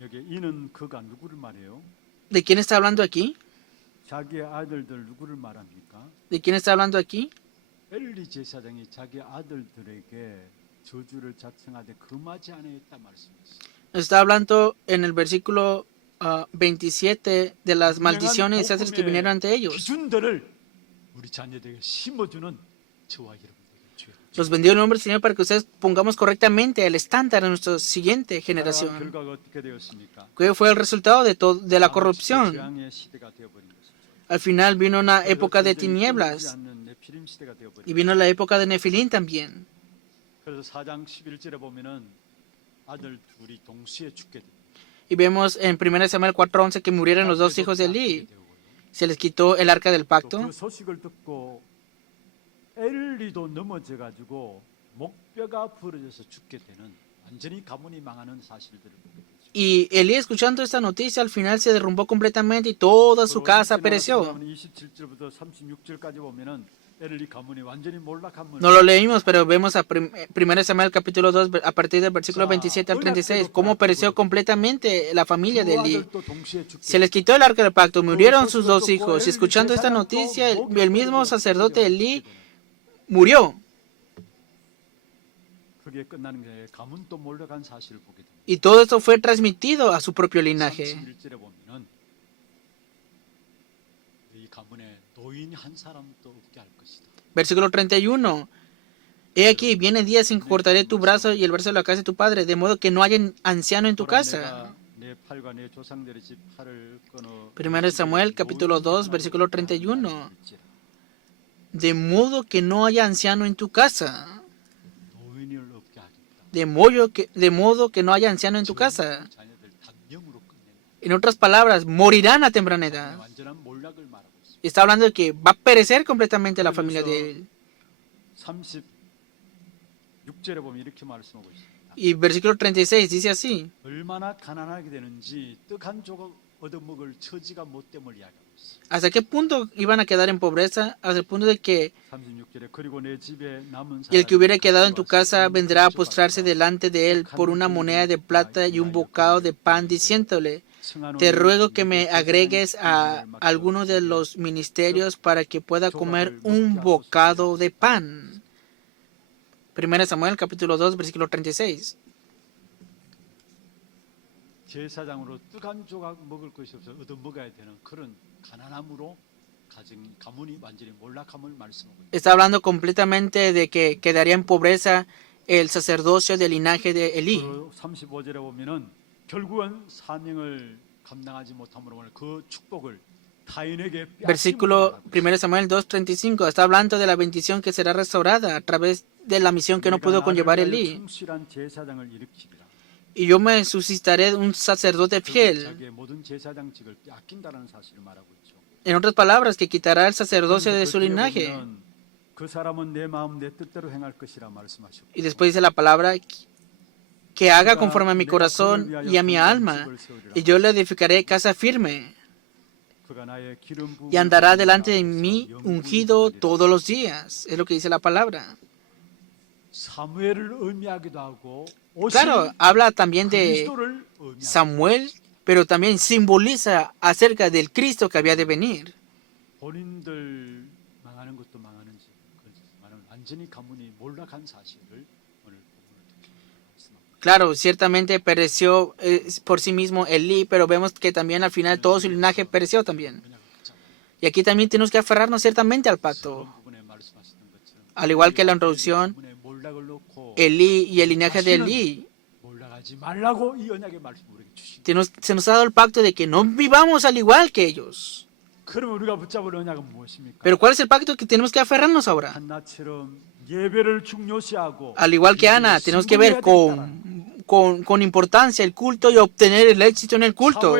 여기 이는 그가 누구를 말해요? ¿De quién está hablando aquí? 자기의 아들들 누구를 말합니까? ¿De quién está hablando aquí? 엘리 제사장이 자기 아들들에게 저주를 자청하되 금하지 아니했다 말씀했어요. Nos está hablando en el versículo 27 de las maldiciones y desastres que vinieron ante ellos. 기준들을 우리 자녀들에게 심어주는 저와 여러분들에게 주여. Los bendigo en el nombre del Señor para que ustedes pongamos correctamente el estándar en nuestra siguiente generación. 결과가 어떻게 되었습니까? ¿Qué fue el resultado de la corrupción? 재앙의 시대가 되어버린 것이죠. Al final vino una época de tinieblas 않는 네피림 시대가 되어버린. y vino la época de Nefilín también. 그래서 4장 11절에 보면은 아들 둘이 동시에 죽게 됩니다. Y vemos en 1 Samuel 4:11 que murieron los dos hijos de Elí. Se les quitó el arca del pacto. 그 소식을 듣고 엘리도 넘어져 가지고 목뼈가 부러져서 죽게 되는 완전히 가문이 망하는 사실들을 보게 되죠. Y Elí, escuchando esta noticia, al final se derrumbó completamente y toda su casa pereció. 27절부터 36절까지 보면은 엘리 가문이 완전히 몰락함을. No lo leímos, pero vemos a 1 Samuel capítulo 2 a partir del versículo 27 al 36 cómo pereció completamente la familia de Elí. Se les quitó el arca del pacto, murieron sus dos hijos. Y escuchando esta noticia, el mismo sacerdote Elí murió. 그게 끝나는 게 가문 또 몰락한 사실을 보게 됩니다. Y todo esto fue transmitido a su propio linaje. 31절에 보면은 이 가문에 노인 한 사람도 없게 할 것이다. Versículo 31. He aquí, vienen días en que cortaré tu brazo y el brazo de la casa de tu padre, de modo que no haya anciano en tu casa. 1 Samuel capítulo 2, versículo 31. De modo que no haya anciano en tu casa. De modo que no haya anciano en tu casa. En otras palabras, morirán a temprana edad. Está hablando de que va a perecer completamente la familia de él. 36절에 보면 이렇게 말씀하고 있습니다. Y versículo 36 dice así. 얼마나 가난하게 되는지 떡 한 조각 얻어먹을 처지가 못 됨을 이야기하고 있어요. ¿Hasta qué punto iban a quedar en pobreza? Hasta el punto de que 36절에 그리고 내 집에 남은 y el que hubiera quedado en tu casa vendrá a postrarse delante de él por una moneda de plata y un bocado de pan, diciéndole, te ruego que me agregues a alguno de los ministerios para que pueda comer un bocado de pan. 1 Samuel capítulo 2 versículo 36. 제사장으로 떡 한 조각 먹을 것이 없어 얻어 먹어야 되는 그런 가난함으로 가문이 완전히 몰락함을 말씀하고 있습니다. Está hablando completamente de que quedaría en pobreza el sacerdocio del linaje de Elí. 35절에 보면은 결국은 사명을 감당하지 못함으로 그 축복을 타인에게 Versículo 1 Samuel 2:35 está hablando de la bendición que será restaurada a través de la misión que no pudo conllevar Elí. y yo me suscitaré un sacerdote fiel. 자기의 모든 제사장직을 빼앗긴다는 사실을 말하고 있죠. En otras palabras, que quitará el sacerdocio de su linaje. 그 사람은 내 마음 내 뜻대로 행할 것이라 말씀하셨고. Y después dice la palabra que haga conforme a mi corazón y a mi alma, y yo le edificaré casa firme. Y andará delante de mí ungido todos los días. Es lo que dice la palabra. Claro, habla también de Samuel, pero también simboliza acerca del Cristo que había de venir. 본인들 망하는 것도 망하는지 완전히 가문이 몰락한 사실을 오늘 Claro, ciertamente pereció por sí mismo Elí, pero vemos que también al final todo su linaje pereció también. Y aquí también tenemos que aferrarnos ciertamente al pacto. Al igual que la introducción, Elí y el linaje de Elí, se nos ha dado el pacto de que no vivamos al igual que ellos. Pero ¿cuál es el pacto que tenemos que aferrarnos ahora? Al igual que Ana, tenemos que ver con importancia el culto y obtener el éxito en el culto.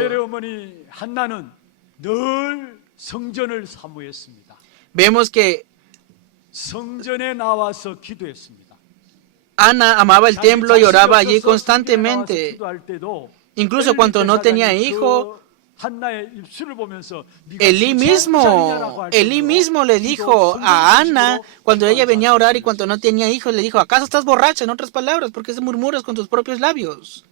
Vemos que Ana amaba el templo y oraba allí constantemente. Incluso cuando no tenía hijo, Elí mismo le dijo a Ana, cuando ella venía a orar y cuando no tenía hijos, le dijo, ¿acaso estás borracha? En otras palabras, ¿por qué murmuras con tus propios labios?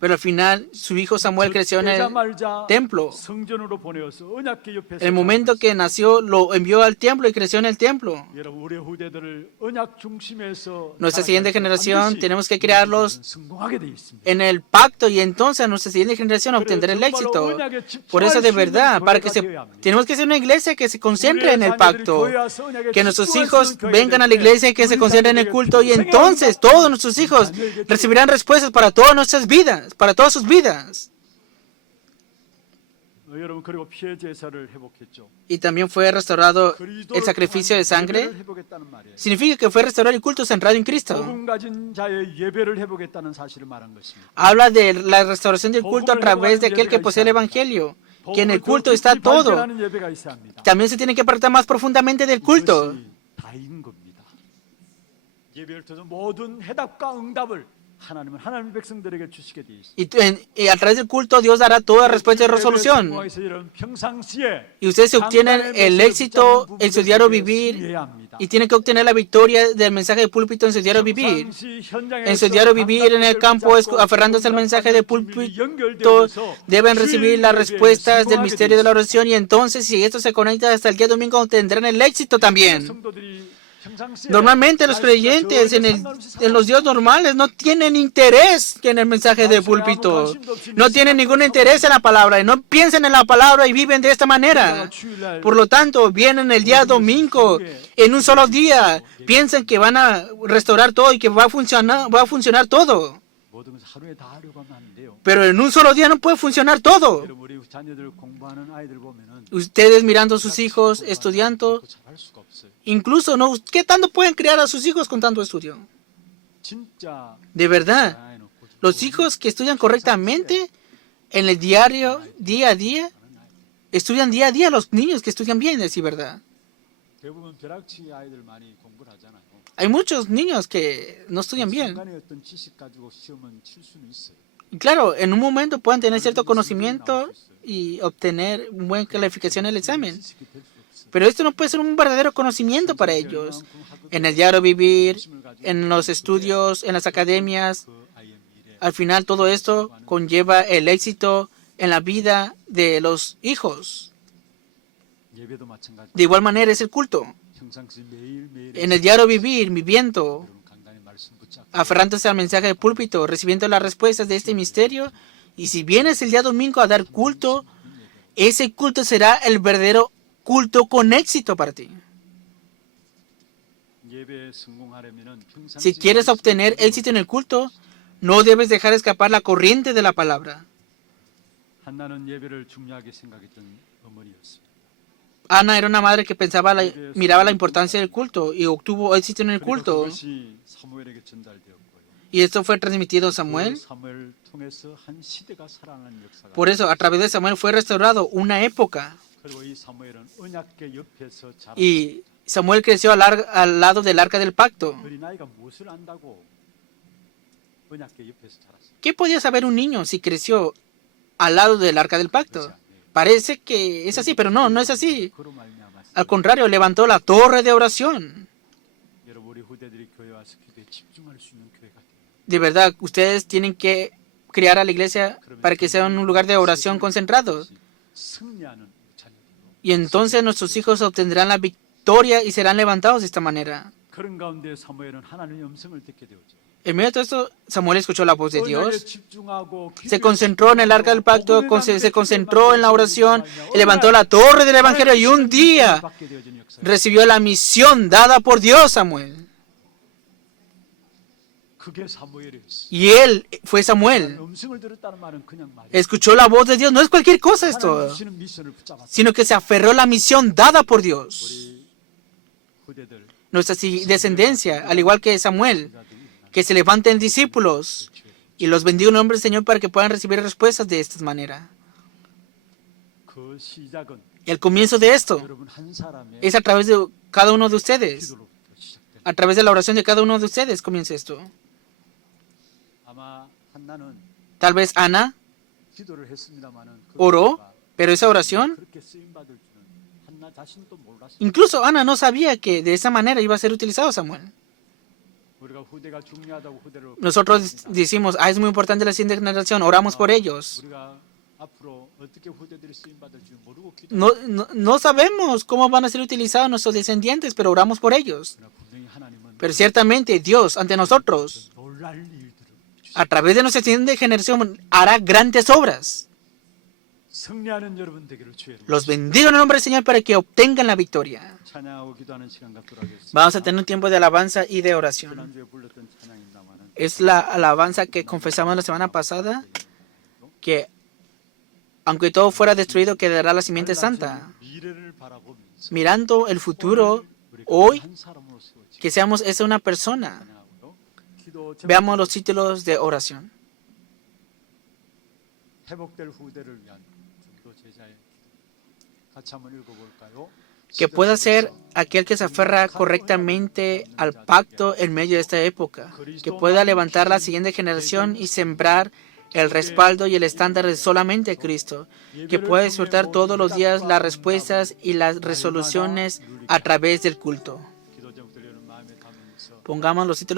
Pero al final, su hijo Samuel creció en el templo. El momento que nació, lo envió al templo y creció en el templo. Nuestra siguiente generación, tenemos que crearlos en el pacto y entonces nuestra siguiente generación obtendrá el éxito. Por eso, de verdad, tenemos que ser una iglesia que se concentre en el pacto. Que nuestros hijos vengan a la iglesia y que se concentren en el culto y entonces todos nuestros hijos recibirán respuestas para todas nuestras vidas, para todas sus vidas. Y también fue restaurado el sacrificio de sangre. Significa que fue restaurado el culto centrado en Cristo. Habla de la restauración del culto a través de aquel que posee el Evangelio, que en el culto está todo. También se tiene que apartar más profundamente del culto. Y a través del culto Dios dará toda respuesta y resolución. Y ustedes obtienen el éxito en su diario vivir y tienen que obtener la victoria del mensaje de púlpito en su diario vivir. En su diario vivir en el campo, aferrándose al mensaje de púlpito, deben recibir las respuestas del misterio de la oración y entonces si esto se conecta hasta el día domingo tendrán el éxito también. Normalmente los creyentes en los días normales no tienen interés en el mensaje de púlpito. No tienen ningún interés en la palabra. Y no piensan en la palabra y viven de esta manera. Por lo tanto, vienen el día domingo en un solo día. Piensan que van a restaurar todo y que va a funcionar todo. Pero en un solo día no puede funcionar todo. Ustedes mirando a sus hijos, estudiando, incluso no, ¿qué tanto pueden criar a sus hijos con tanto estudio? De verdad, los hijos que estudian correctamente en el diario, día a día, estudian día a día. Los niños que estudian bien, es verdad. Hay muchos niños que no estudian bien. Y claro, en un momento pueden tener cierto conocimiento y obtener una buena calificación en el examen. Pero esto no puede ser un verdadero conocimiento para ellos. En el diario vivir, en los estudios, en las academias, al final todo esto conlleva el éxito en la vida de los hijos. De igual manera es el culto. En el diario vivir, viviendo, aferrándose al mensaje del púlpito, recibiendo las respuestas de este misterio. Y si vienes el día domingo a dar culto, ese culto será el verdadero culto con éxito para ti. Si quieres obtener éxito en el culto, no debes dejar escapar la corriente de la palabra. Ana era una madre que miraba la importancia del culto y obtuvo éxito en el culto. 그것이 사무엘에게 전달되었고요. Y esto fue transmitido a Samuel. 사무엘을 통해서 한 시대가 살아나는 역사가. Por eso, a través de Samuel fue restaurado una época. 그리고 이 사무엘은 언약궤 옆에서 자란 Y Samuel creció al lado del arca del pacto. 어린아이가 무엇을 안다고 언약궤 옆에서 자랐어요. ¿Qué podía saber un niño si creció al lado del arca del pacto? Parece que es así, pero no, no es así. 그로 말미암아 Al contrario, levantó la torre de oración. 여러분 우리 후대들이 교회 와서 기도에 집중할 수 있는 교회가 돼요. De verdad, ustedes tienen que criar a la iglesia para que sea un lugar de oración concentrado. 승리하는 자녀들로. Y entonces nuestros hijos obtendrán la victoria y serán levantados de esta manera. 그런 가운데 사무엘은 하나님의 음성을 듣게 되었죠. En medio de todo esto, Samuel escuchó la voz de 언약에 Dios. 집중하고 Se concentró en el arca del pacto, se concentró en la oración y levantó la torre del evangelio. Y un día recibió la misión dada por Dios, Samuel. 그게 사무엘이었어. Y él fue Samuel. 음성을 들었다는 말은 그냥 말이야. Escuchó la voz de Dios. No es cualquier cosa esto, 하나님 주시는 미션을 붙잡았어. sino que se aferró a la misión dada por Dios. 우리 후대들 Nuestra descendencia, al igual que Samuel, que se levanten discípulos y los bendiga en el nombre del Señor para que puedan recibir respuestas de esta manera. 그 시작은 El comienzo de esto 여러분 한 사람의 es a través de cada uno de ustedes. 기도로부터 시작됩니다. A través de la oración de cada uno de ustedes comienza esto. 아마 한나는 Tal vez Ana 기도를 했습니다마는 oró, pero esa oración, 그렇게 쓰임 받을 줄은 한나 자신도 몰랐어요. incluso Ana no sabía que de esa manera iba a ser utilizado Samuel. 우리가 후대가 중요하다고 후대를 Nosotros decimos, es muy importante la siguiente generación, oramos por ellos. 우리가 앞으로 어떻게 후대들이 쓰임 받을 줄 모르고 기도. No sabemos cómo van a ser utilizados nuestros descendientes, pero oramos por ellos. 그러나 분명히 하나님은 Pero ciertamente Dios ante nosotros, 놀랄 일들을 a través de nuestra siguiente generación, hará grandes obras. 승리하는 여러분 되기를 주의 Los bendigo en el nombre del Señor para que obtengan la victoria. 찬양하고 기도하는 시간 갖도록 하겠습니다. Vamos a tener un tiempo de alabanza y de oración. 지난주에 불렀던 찬양입니다마는 Es la alabanza que confesamos la semana pasada, que aunque todo fuera destruido, quedará la simiente santa. 미래를 바라보면서 Mirando el futuro, hoy, 한 사람으로 세워지고 que seamos esa una persona. 찬양하고요. 기도 Veamos los títulos de oración. 회복될 후대를 위한 중도 제자의 기도. 같이 한번 읽어볼까요? Que pueda ser aquel que se aferra correctamente al pacto en medio de esta época, que pueda levantar la siguiente generación y sembrar el respaldo y el estándar de solamente Cristo, que pueda disfrutar todos los días las respuestas y las resoluciones a través del culto. 기도 제목들 여러분 마음에 담으면서 Pongamos los títulos